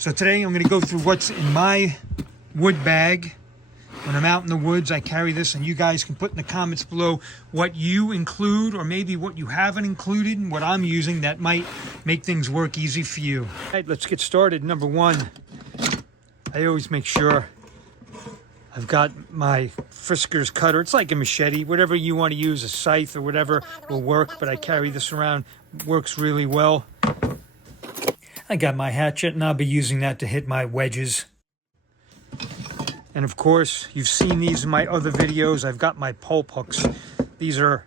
So today I'm going to go through what's in my wood bag. When I'm out in the woods, I carry this, and you guys can put in the comments below what you include or maybe what you haven't included and what I'm using that might make things work easy for you. All right, let's get started. Number one, I always make sure I've got my Frisker's cutter. It's like a machete. Whatever you want to use, a scythe or whatever will work, but I carry this around. Works really well. I got my hatchet, and I'll be using that to hit my wedges. And of course, you've seen these in my other videos. I've got my pulp hooks. These are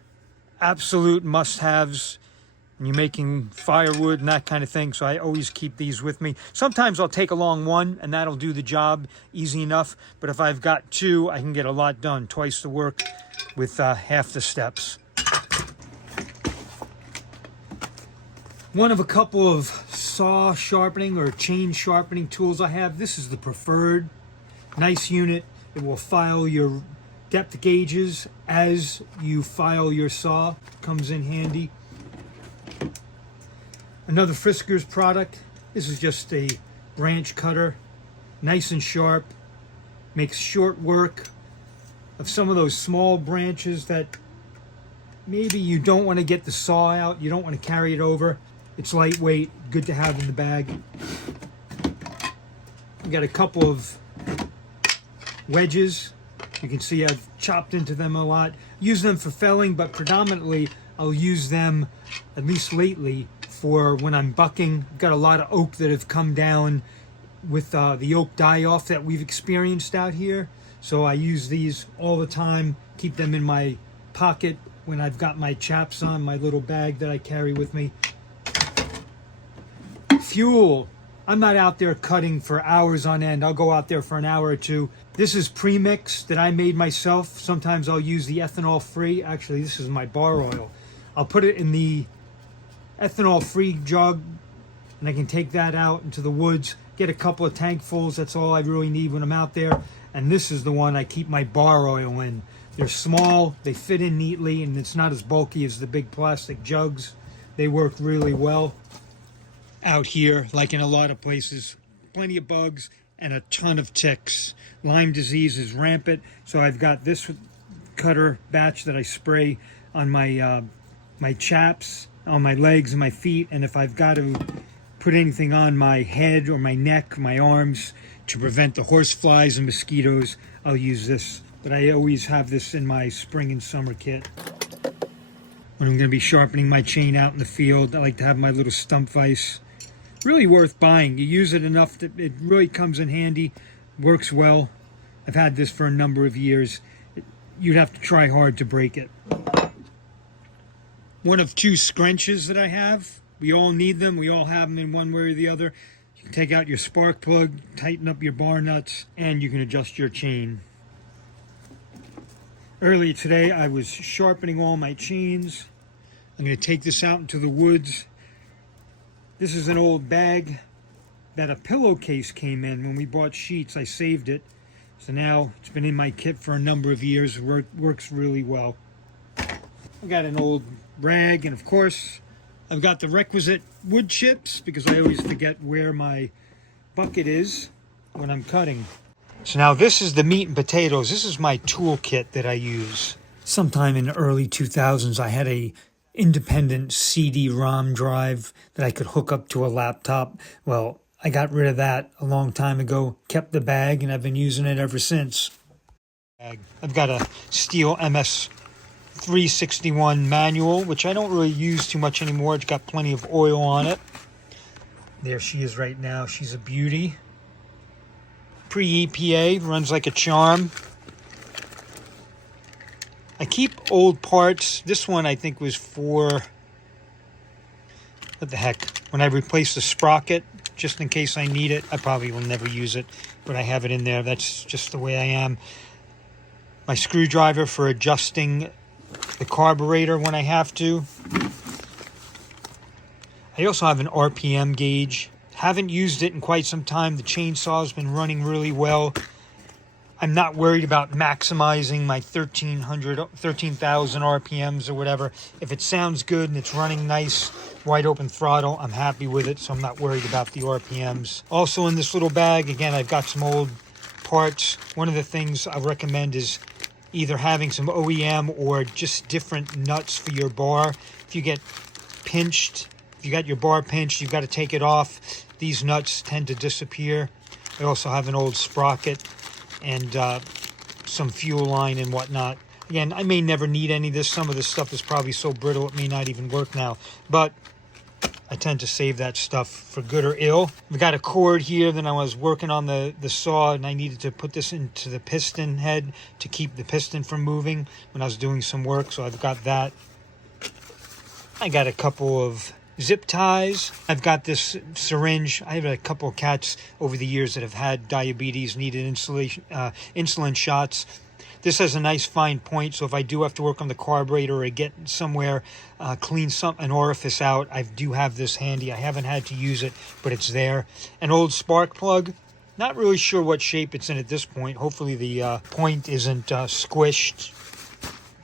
absolute must-haves when you're making firewood and that kind of thing, so I always keep these with me. Sometimes I'll take along one, and that'll do the job easy enough. But if I've got two, I can get a lot done, twice the work with half the steps. One of a couple of saw sharpening or chain sharpening tools I have. This is the preferred. Nice unit. It will file your depth gauges as you file your saw. Comes in handy. Another Frisker's product. This is just a branch cutter. Nice and sharp. Makes short work of some of those small branches that maybe you don't want to get the saw out. You don't want to carry it over. It's lightweight. Good to have in the bag. We got a couple of wedges. You can see I've chopped into them a lot. Use them for felling, but predominantly I'll use them, at least lately, for when I'm bucking. I've got a lot of oak that have come down with the oak die-off that we've experienced out here. So I use these all the time, keep them in my pocket when I've got my chaps on, my little bag that I carry with me. Fuel. I'm not out there cutting for hours on end. I'll go out there for an hour or two. This is premix that I made myself. Sometimes I'll use the ethanol-free. Actually, this is my bar oil. I'll put it in the ethanol-free jug, and I can take that out into the woods, get a couple of tankfuls. That's all I really need when I'm out there. And this is the one I keep my bar oil in. They're small, they fit in neatly, and it's not as bulky as the big plastic jugs. They work really well. Out here, like in a lot of places, plenty of bugs and a ton of ticks. Lyme disease is rampant, so I've got this cutter batch that I spray on my my chaps, on my legs and my feet, and if I've got to put anything on my head or my neck, my arms, to prevent the horse flies and mosquitoes, I'll use this. But I always have this in my spring and summer kit. When I'm going to be sharpening my chain out in the field, I like to have my little stump vise. Really worth buying. You use it enough that it really comes in handy, works well. I've had this for a number of years. You'd have to try hard to break it. One of two scrunches that I have. We all need them. We all have them in one way or the other. You can take out your spark plug, tighten up your bar nuts, and you can adjust your chain. Earlier today, I was sharpening all my chains. I'm going to take this out into the woods. This is an old bag that a pillowcase came in when we bought sheets. I saved it. So now it's been in my kit for a number of years. Works really well. I've got an old rag, and of course, I've got the requisite wood chips because I always forget where my bucket is when I'm cutting. So now this is the meat and potatoes. This is my tool kit that I use. Sometime in the early 2000s, I had a independent CD-ROM drive that I could hook up to a laptop. Well, I got rid of that a long time ago, kept the bag, and I've been using it ever since. I've got a Steel MS 361 manual, which I don't really use too much anymore. It's got plenty of oil on it. There she is right now. She's a beauty. Pre-EPA, runs like a charm. I keep old parts. This one I think was for, what the heck, when I replace the sprocket, just in case I need it. I probably will never use it, but I have it in there. That's just the way I am. My screwdriver for adjusting the carburetor when I have to. I also have an RPM gauge. Haven't used it in quite some time. The chainsaw has been running really well. I'm not worried about maximizing my 13,000 RPMs or whatever. If it sounds good and it's running nice, wide open throttle, I'm happy with it, so I'm not worried about the RPMs. Also in this little bag, again, I've got some old parts. One of the things I recommend is either having some OEM or just different nuts for your bar. If you get pinched, if you got your bar pinched, you've got to take it off. These nuts tend to disappear. I also have an old sprocket and some fuel line and whatnot. Again, I may never need any of this. Some of this stuff is probably so brittle it may not even work now, but I tend to save that stuff for good or ill. We got a cord here. Then I was working on the saw, and I needed to put this into the piston head to keep the piston from moving when I was doing some work, so I've got that. I got a couple of zip ties. I've got this syringe. I have a couple of cats over the years that have had diabetes, needed insulin shots. This has a nice fine point, so if I do have to work on the carburetor or get somewhere, clean an orifice out, I do have this handy. I haven't had to use it, but it's there. An old spark plug. Not really sure what shape it's in at this point. Hopefully the point isn't squished,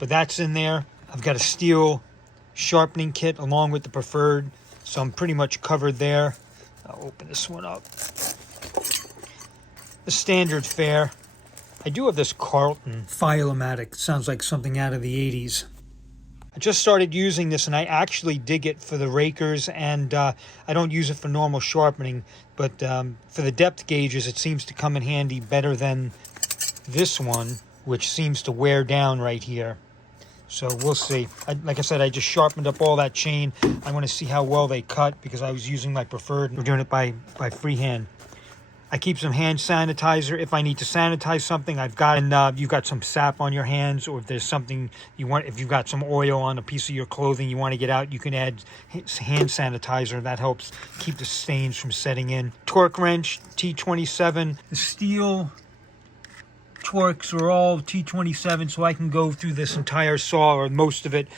but that's in there. I've got a steel sharpening kit along with the preferred, so I'm pretty much covered there. I'll open this one up. The standard fare. I do have this Carlton File-O-Matic. Sounds like something out of the 80s. I just started using this, and I actually dig it for the rakers, and I don't use it for normal sharpening, but for the depth gauges, it seems to come in handy better than this one, which seems to wear down right here. So we'll see. Like I said, I just sharpened up all that chain. I want to see how well they cut because I was using my preferred. We're doing it by freehand. I keep some hand sanitizer if I need to sanitize something. I've got, and you've got some sap on your hands, or if there's something you want, if you've got some oil on a piece of your clothing you want to get out, you can add hand sanitizer. That helps keep the stains from setting in. Torque wrench, T27. The steel Torques are all T27, so I can go through this entire saw, or most of it,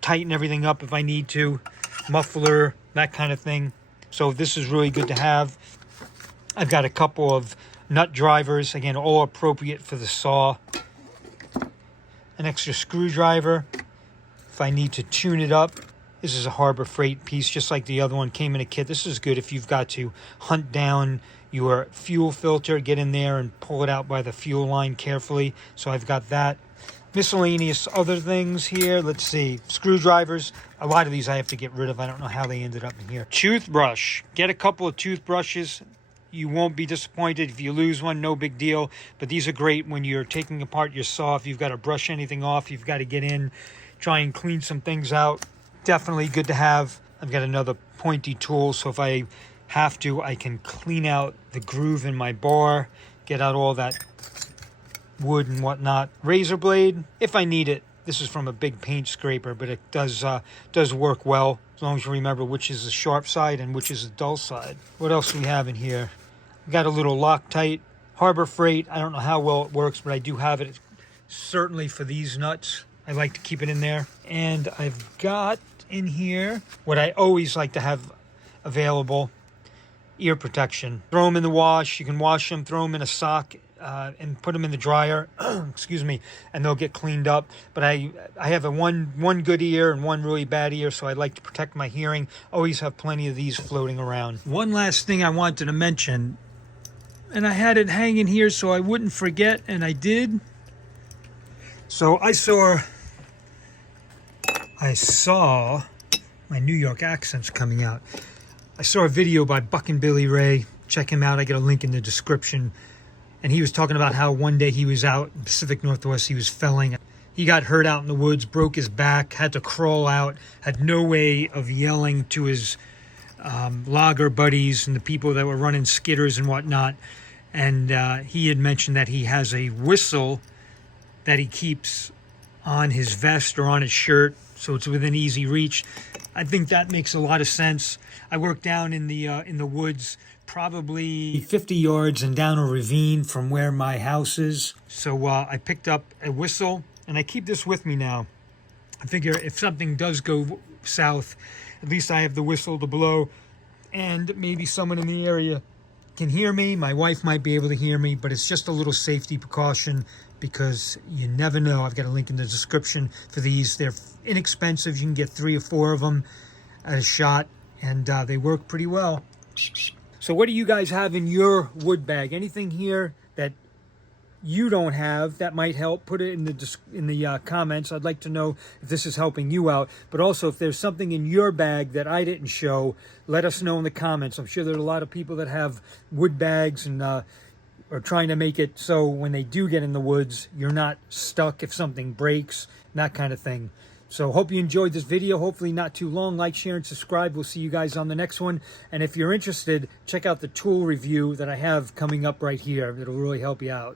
tighten everything up if I need to. Muffler, that kind of thing. So this is really good to have. I've got a couple of nut drivers, again, all appropriate for the saw. An extra screwdriver if I need to tune it up. This is a Harbor Freight piece, just like the other one, came in a kit. This is good if you've got to hunt down your fuel filter, get in there and pull it out by the fuel line carefully. So I've got that. Miscellaneous other things here. Let's see. Screwdrivers. A lot of these I have to get rid of. I don't know how they ended up in here. Toothbrush. Get a couple of toothbrushes. You won't be disappointed if you lose one, no big deal. But these are great when you're taking apart your saw. If you've got to brush anything off, you've got to get in, try and clean some things out. Definitely good to have. I've got another pointy tool, so if I have to, I can clean out the groove in my bar, get out all that wood and whatnot. Razor blade, if I need it. This is from a big paint scraper, but it does work well, as long as you remember which is the sharp side and which is the dull side. What else do we have in here? We got a little Loctite. Harbor Freight, I don't know how well it works, but I do have it certainly for these nuts. I like to keep it in there. And I've got in here what I always like to have available, ear protection. Throw them in the wash. You can wash them, throw them in a sock, and put them in the dryer, excuse me, and they'll get cleaned up. But I have a one good ear and one really bad ear, so I like to protect my hearing. Always have plenty of these floating around. One last thing I wanted to mention, and I had it hanging here so I wouldn't forget, and I did. So I saw my New York accent's coming out. I saw a video by Buck and Billy Ray. Check him out. I got a link in the description. And he was talking about how one day he was out in the Pacific Northwest, he was felling. He got hurt out in the woods, broke his back, had to crawl out, had no way of yelling to his logger buddies and the people that were running skidders and whatnot. And he had mentioned that he has a whistle that he keeps on his vest or on his shirt, so it's within easy reach. I think that makes a lot of sense. I work down in the woods, probably 50 yards and down a ravine from where my house is. So I picked up a whistle, and I keep this with me now. I figure if something does go south, at least I have the whistle to blow, and maybe someone in the area can hear me. My wife might be able to hear me, but it's just a little safety precaution because you never know. I've got a link in the description for these. They're inexpensive. You can get 3 or 4 of them at a shot, and they work pretty well. So what do you guys have in your wood bag? Anything here that you don't have that might help? Put it in the comments. I'd like to know if this is helping you out. But also, if there's something in your bag that I didn't show, let us know in the comments. I'm sure there are a lot of people that have wood bags and are trying to make it so when they do get in the woods, you're not stuck if something breaks, that kind of thing. So hope you enjoyed this video. Hopefully not too long. Like, share, and subscribe. We'll see you guys on the next one. And if you're interested, check out the tool review that I have coming up right here. It'll really help you out.